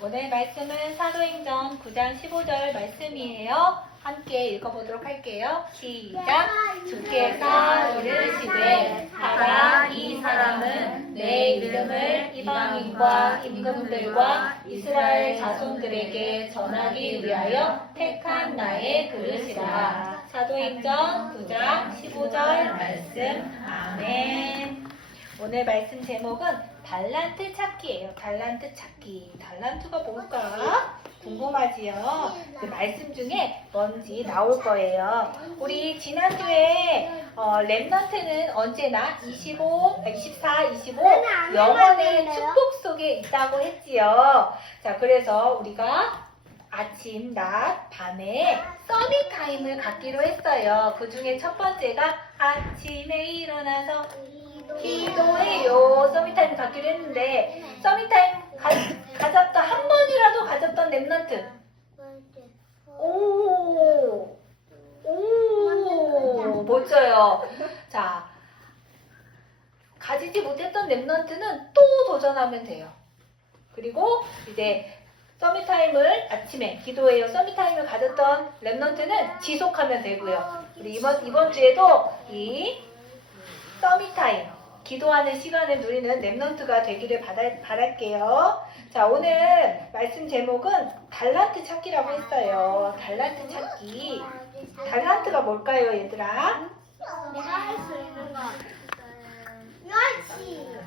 오늘 말씀은 사도행전 9장 15절 말씀이에요. 함께 읽어보도록 할게요. 시작! 주께서 이르시되 가라, 이 사람은 내 이름을 이방인과 임금들과 이스라엘 자손들에게 전하기 위하여 택한 나의 그릇이라. 사도행전 9장 15절 말씀. 아멘. 오늘 말씀 제목은 달란트 찾기예요. 달란트 찾기. 달란트가 뭘까? 궁금하지요? 그 말씀 중에 뭔지 나올 거예요. 우리 지난주에 렘넌트는 언제나 24, 25 영원의 축복 속에 있다고 했지요. 자, 그래서 우리가 아침, 낮, 밤에 서밋 타임을 갖기로 했어요. 그 중에 첫 번째가 아침에 일어나서 기도해요. 서밋타임 갖기로 했는데 서밋타임 가졌던 한 번이라도 가졌던 랩런트. 오 멋져요. 자, 가지지 못했던 랩런트는 또 도전하면 돼요. 그리고 이제 서밋타임을 아침에 기도해요. 서밋타임을 가졌던 랩런트는 지속하면 되고요. 우리 이번 주에도 이 서밋타임 기도하는 시간을 누리는 랩넌트가 되기를 바랄게요. 자, 오늘 말씀 제목은 달란트 찾기라고 했어요. 달란트 찾기. 달란트가 뭘까요, 얘들아? 내가 할 수 있는 거. 그렇지.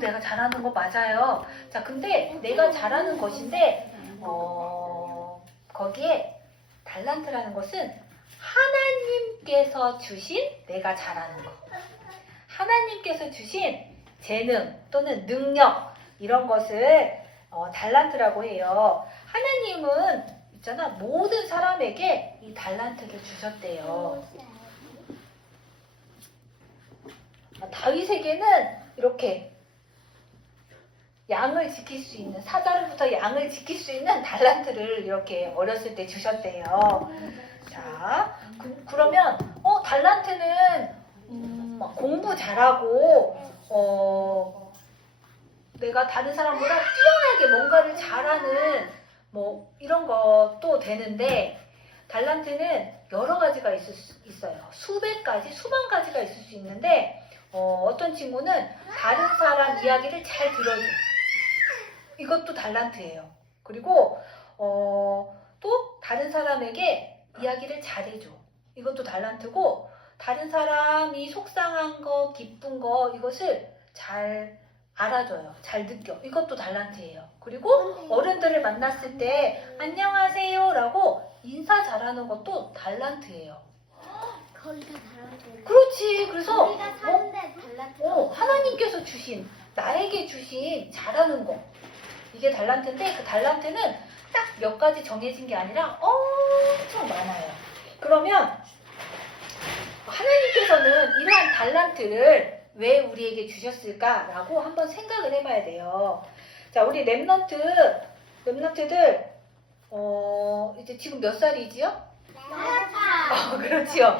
내가 잘하는 거 맞아요. 자, 근데 내가 잘하는 것인데 거기에 달란트라는 것은 하나님께서 주신 내가 잘하는 거. 하나님께서 주신 재능 또는 능력 이런 것을 달란트라고 해요. 하나님은 있잖아, 모든 사람에게 이 달란트를 주셨대요. 다윗에게는 이렇게 양을 지킬 수 있는, 사자로부터 양을 지킬 수 있는 달란트를 이렇게 어렸을 때 주셨대요. 자, 그러면 달란트는 공부 잘하고 내가 다른 사람보다 뛰어나게 뭔가를 잘하는 뭐 이런 것도 되는데 달란트는 여러 가지가 있어요. 수백 가지, 수만 가지가 있을 수 있는데 어떤 친구는 다른 사람 이야기를 잘 들어줘. 이것도 달란트예요. 그리고 또 다른 사람에게 이야기를 잘해줘. 이것도 달란트고 다른 사람이 속상한 거, 기쁜 거 이것을 잘 알아줘요. 잘 느껴. 이것도 달란트예요. 그리고 어른들을 만났을 때 안녕하세요 라고 인사 잘하는 것도 달란트예요. 거기가 달란트. 그렇지. 그래서 우리가 사는데 달란트. 하나님께서 주신, 나에게 주신 잘하는 거. 이게 달란트인데 그 달란트는 딱 몇 가지 정해진 게 아니라 엄청 많아요. 그러면 하나님께서는 이러한 달란트를 왜 우리에게 주셨을까라고 한번 생각을 해봐야 돼요. 자, 우리 랩런트들 이제 지금 몇 살이지요? 그렇지요.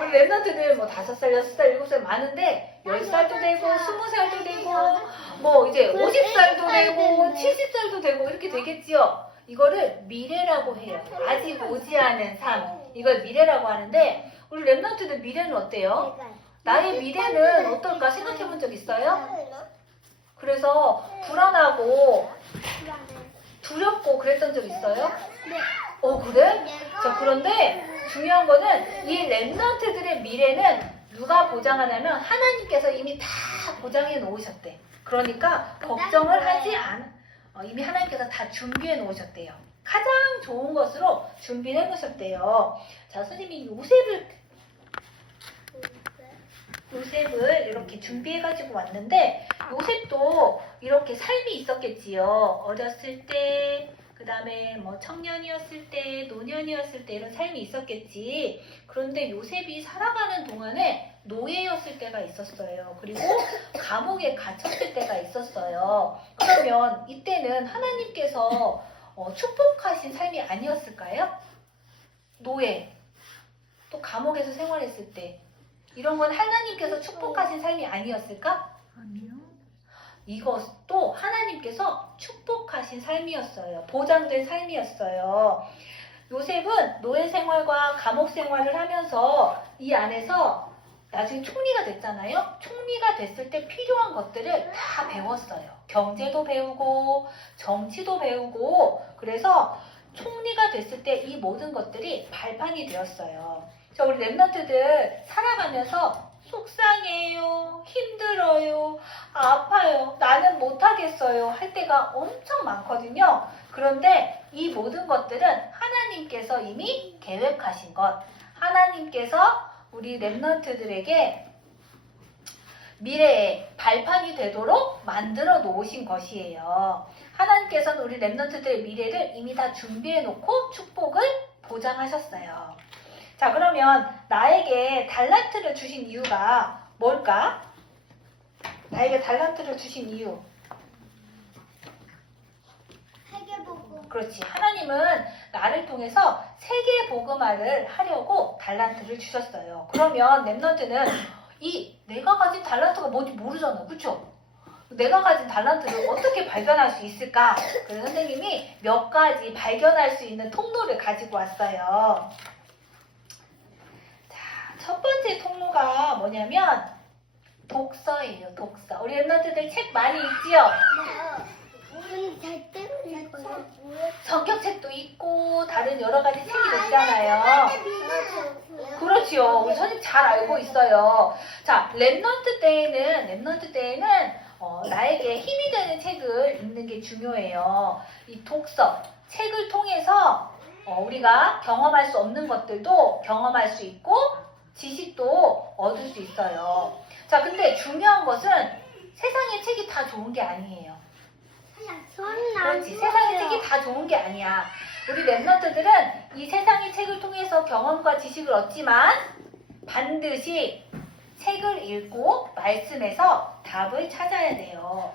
우리 랩런트들 뭐 5살, 6살, 7살 많은데 10살도 되고 20살도 되고 뭐 이제 50살도 되고 70살도 되고 이렇게 되겠지요. 이거를 미래라고 해요. 아직 오지 않은 삶. 이걸 미래라고 하는데 우리 랩런트들 미래는 어때요? 나의 미래는 어떨까 생각해 본 적 있어요? 그래서 불안하고 두렵고 그랬던 적 있어요? 그래? 자, 그런데 중요한 거는 이 랩런트들의 미래는 누가 보장하냐면 하나님께서 이미 다 보장해 놓으셨대. 그러니까 걱정을 하지 않아. 이미 하나님께서 다 준비해 놓으셨대요. 가장 좋은 것으로 준비해 놓으셨대요. 자, 선생님이 요셉을 이렇게 준비해가지고 왔는데 요셉도 이렇게 삶이 있었겠지요. 어렸을 때, 그 다음에 뭐 청년이었을 때, 노년이었을 때 이런 삶이 있었겠지. 그런데 요셉이 살아가는 동안에 노예였을 때가 있었어요. 그리고 감옥에 갇혔을 때가 있었어요. 그러면 이때는 하나님께서 축복하신 삶이 아니었을까요? 노예, 또 감옥에서 생활했을 때 이런 건 하나님께서 축복하신 삶이 아니었을까? 아니요. 이것도 하나님께서 축복하신 계획하신 삶이었어요. 보장된 삶이었어요. 요셉은 노예 생활과 감옥 생활을 하면서 이 안에서 나중에 총리가 됐잖아요. 총리가 됐을 때 필요한 것들을 다 배웠어요. 경제도 배우고 정치도 배우고 그래서 총리가 됐을 때 이 모든 것들이 발판이 되었어요. 자, 우리 랩런트들 살아가면서 속상해요, 힘들어요, 아파요, 나는 못하겠어요 할 때가 엄청 많거든요. 그런데 이 모든 것들은 하나님께서 이미 계획하신 것, 하나님께서 우리 랩런트들에게 미래의 발판이 되도록 만들어 놓으신 것이에요. 하나님께서는 우리 랩런트들의 미래를 이미 다 준비해 놓고 축복을 보장하셨어요. 자, 그러면 나에게 달란트를 주신 이유가 뭘까? 나에게 달란트를 주신 이유. 세계보고 그렇지. 하나님은 나를 통해서 세계 복음화를 하려고 달란트를 주셨어요. 그러면 랩런트는 이 내가 가진 달란트가 뭔지 모르잖아. 그렇죠? 내가 가진 달란트를 어떻게 발견할 수 있을까? 그래서 선생님이 몇 가지 발견할 수 있는 통로를 가지고 왔어요. 자, 첫 번째 통로가 뭐냐면 독서예요. 독서. 우리 랩런트들 책 많이 읽지요? 우리 잘 때문에 성경책도 있고 다른 여러 가지 책이 있잖아요. 그렇지요. 우리 선생님 잘 알고 있어요. 자, 랩런트 때에는 나에게 힘이 되는 책을 읽는 게 중요해요. 이 독서, 책을 통해서 우리가 경험할 수 없는 것들도 경험할 수 있고 지식도 얻을 수 있어요. 자, 근데 중요한 것은 세상의 책이 다 좋은 게 아니에요. 그렇지. 세상의 책이 다 좋은 게 아니야. 우리 랩런트들은 이 세상의 책을 통해서 경험과 지식을 얻지만 반드시 책을 읽고 말씀에서 답을 찾아야 돼요.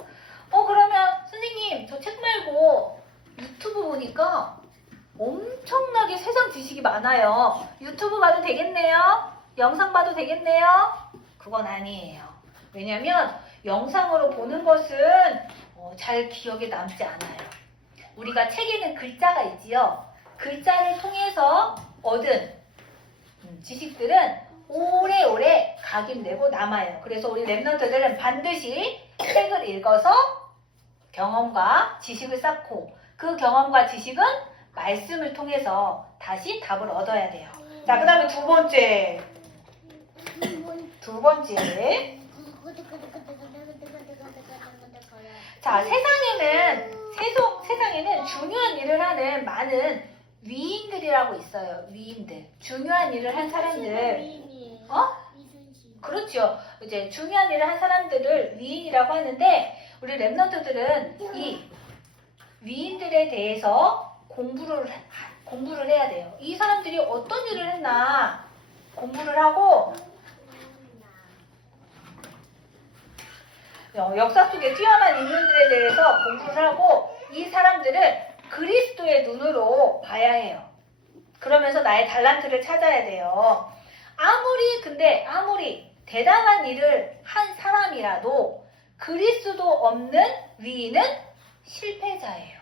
그러면 선생님 저 책 말고 유튜브 보니까 엄청나게 세상 지식이 많아요. 유튜브 봐도 되겠네요? 영상 봐도 되겠네요? 그건 아니에요. 왜냐면 영상으로 보는 것은 잘 기억에 남지 않아요. 우리가 책에는 글자가 있지요. 글자를 통해서 얻은 지식들은 오래오래 각인되고 남아요. 그래서 우리 랩런트들은 반드시 책을 읽어서 경험과 지식을 쌓고 그 경험과 지식은 말씀을 통해서 다시 답을 얻어야 돼요. 자, 그 다음에 두 번째. 자, 세상에는 중요한 일을 하는 많은 위인들이라고 있어요. 위인들. 중요한 일을 한 사람들. 그렇죠. 이제 중요한 일을 한 사람들을 위인이라고 하는데 우리 랩런트들은 이 위인들에 대해서 공부를 해야 돼요. 이 사람들이 어떤 일을 했나 공부를 하고 역사 속에 뛰어난 인물들에 대해서 공부를 하고 이 사람들을 그리스도의 눈으로 봐야 해요. 그러면서 나의 달란트를 찾아야 돼요. 아무리 대단한 일을 한 사람이라도 그리스도 없는 위인은 실패자예요.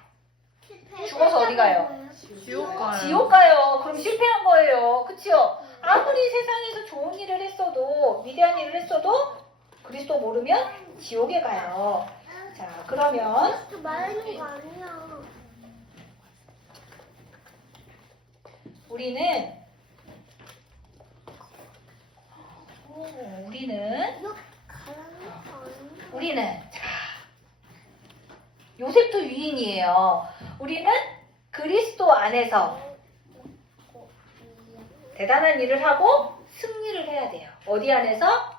죽어서 어디 가요? 지옥 가요. 지옥 가요. 그럼 실패한 거예요. 그치요? 아무리 세상에서 좋은 일을 했어도 위대한 일을 했어도 그리스도 모르면 지옥에 가요. 자, 그러면 말하는 거 아니야. 우리는 자, 요셉도 위인이에요. 우리는 그리스도 안에서 대단한 일을 하고 승리를 해야 돼요. 어디 안에서?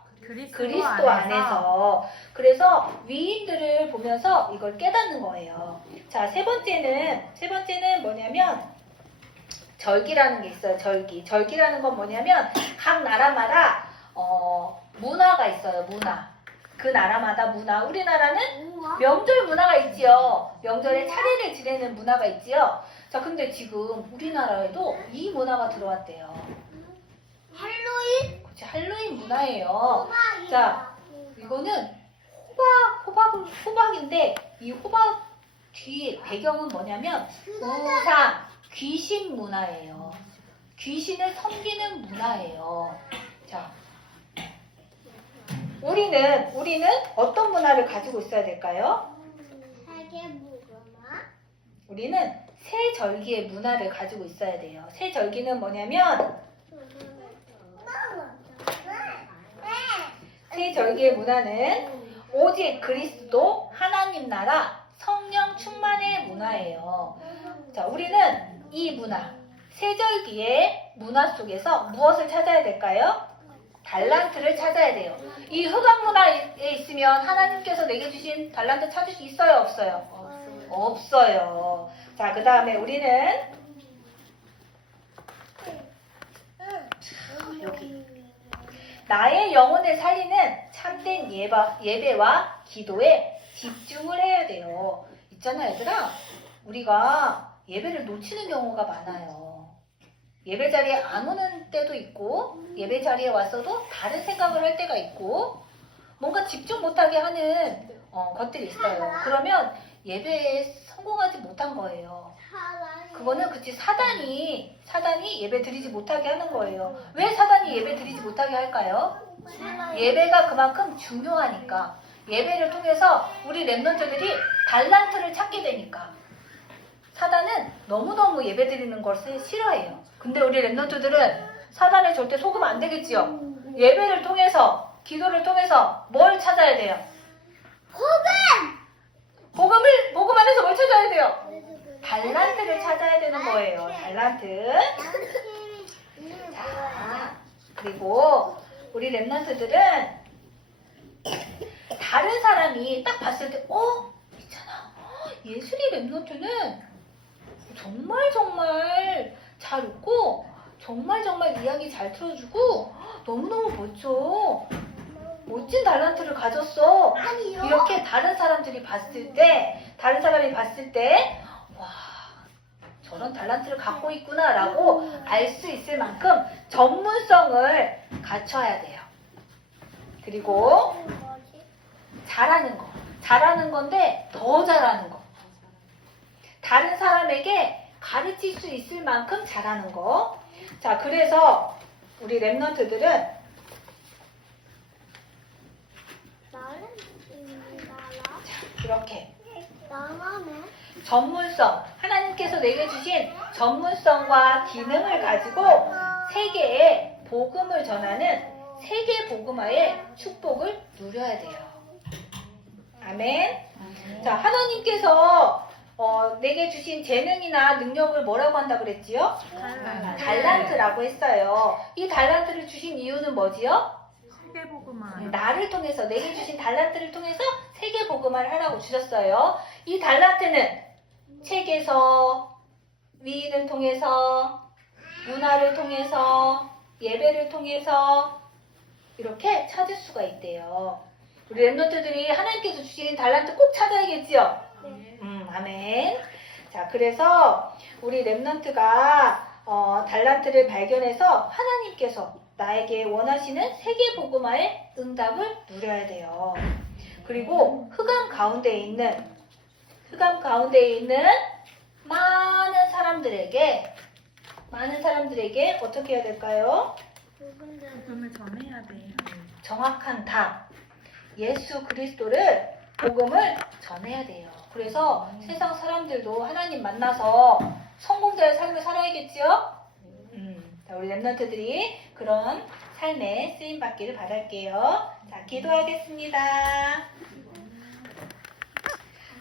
그리스도 안에서. 그래서 위인들을 보면서 이걸 깨닫는 거예요. 자, 세 번째는 뭐냐면 절기라는 게 있어요. 절기라는 건 뭐냐면 각 나라마다 문화가 있어요. 그 나라마다 문화. 우리나라는 명절 문화가 있지요. 명절에 차례를 지내는 문화가 있지요. 자, 근데 지금 우리나라에도 이 문화가 들어왔대요. 할로윈? 그치, 할로윈 문화예요. 자, 이거는 호박인데 이 호박 뒤에 배경은 뭐냐면 우상, 귀신 문화예요. 귀신을 섬기는 문화예요. 자, 우리는 어떤 문화를 가지고 있어야 될까요? 우리는 세절기의 문화를 가지고 있어야 돼요. 세절기는 뭐냐면 세절기의 문화는 오직 그리스도 하나님 나라 성령 충만의 문화예요. 자, 우리는 이 문화, 세절기의 문화 속에서 무엇을 찾아야 될까요? 달란트를 찾아야 돼요. 이 흑암 문화에 있으면 하나님께서 내게 주신 달란트 찾을 수 있어요, 없어요? 없어요. 자, 그 다음에 우리는 여기 나의 영혼을 살리는 참된 예배와 기도에 집중을 해야 돼요. 있잖아, 얘들아. 우리가 예배를 놓치는 경우가 많아요. 예배 자리에 안 오는 때도 있고, 예배 자리에 왔어도 다른 생각을 할 때가 있고, 뭔가 집중 못하게 하는 것들이 있어요. 그러면 예배에 성공하지 못한 거예요. 그거는 사단이 예배 드리지 못하게 하는 거예요. 왜 사단이 예배 드리지 못하게 할까요? 예배가 그만큼 중요하니까. 예배를 통해서 우리 렘넌트들이 달란트를 찾게 되니까. 사단은 너무너무 예배 드리는 것을 싫어해요. 근데 우리 렘넌트들은 사단에 절대 속으면 안 되겠지요. 예배를 통해서, 기도를 통해서 뭘 찾아야 돼요? 복음 안에서 뭘 찾아야 돼요? 달란트를 찾아야 되는 거예요. 달란트. 자, 그리고 우리 렘넌트들은 다른 사람이 딱 봤을 때 있잖아. 예술이 렘넌트는 정말 잘 웃고 정말 이야기 잘 들어주고 너무너무 멋진 달란트를 가졌어. 이렇게 다른 사람이 봤을 때 와, 저런 달란트를 갖고 있구나 라고 알 수 있을 만큼 전문성을 갖춰야 돼요. 그리고 잘하는 건데 더 잘하는 거. 다른 사람에게 가르칠 수 있을 만큼 잘하는 거. 자, 그래서 우리 렘넌트들은 이렇게 전문성, 하나님께서 내게 주신 전문성과 기능을 가지고 세계에 복음을 전하는 세계 복음화의 축복을 누려야 돼요. 아멘. 자, 하나님께서 내게 주신 재능이나 능력을 뭐라고 한다 그랬지요? 달란트라고 했어요. 이 달란트를 주신 이유는 뭐지요? 세계복음화. 나를 통해서, 내게 주신 달란트를 통해서 세계 복음화를 하라고 주셨어요. 이 달란트는 책에서, 위인을 통해서, 문화를 통해서, 예배를 통해서 이렇게 찾을 수가 있대요. 우리 렘넌트들이 하나님께서 주신 달란트 꼭 찾아야겠지요? 아멘. 자, 그래서 우리 렘넌트가 달란트를 발견해서 하나님께서 나에게 원하시는 세계 복음화의 응답을 누려야 돼요. 그리고 흑암 가운데에 있는 많은 사람들에게 어떻게 해야 될까요? 복음을 전해야 돼요. 정확한 답, 예수 그리스도를 복음을 전해야 돼요. 그래서 세상 사람들도 하나님 만나서 성공자의 삶을 살아야겠지요? 자, 우리 렘넌트들이 그런 삶에 쓰임 받기를 바랄게요. 자, 기도하겠습니다.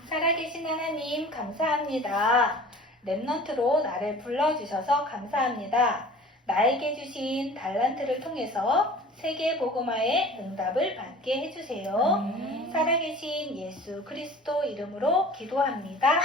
살아계신 하나님 감사합니다. 렘넌트로 나를 불러주셔서 감사합니다. 나에게 주신 달란트를 통해서 세계 복음화의 응답을 받게 해주세요. 살아계신 예수 그리스도 이름으로 기도합니다.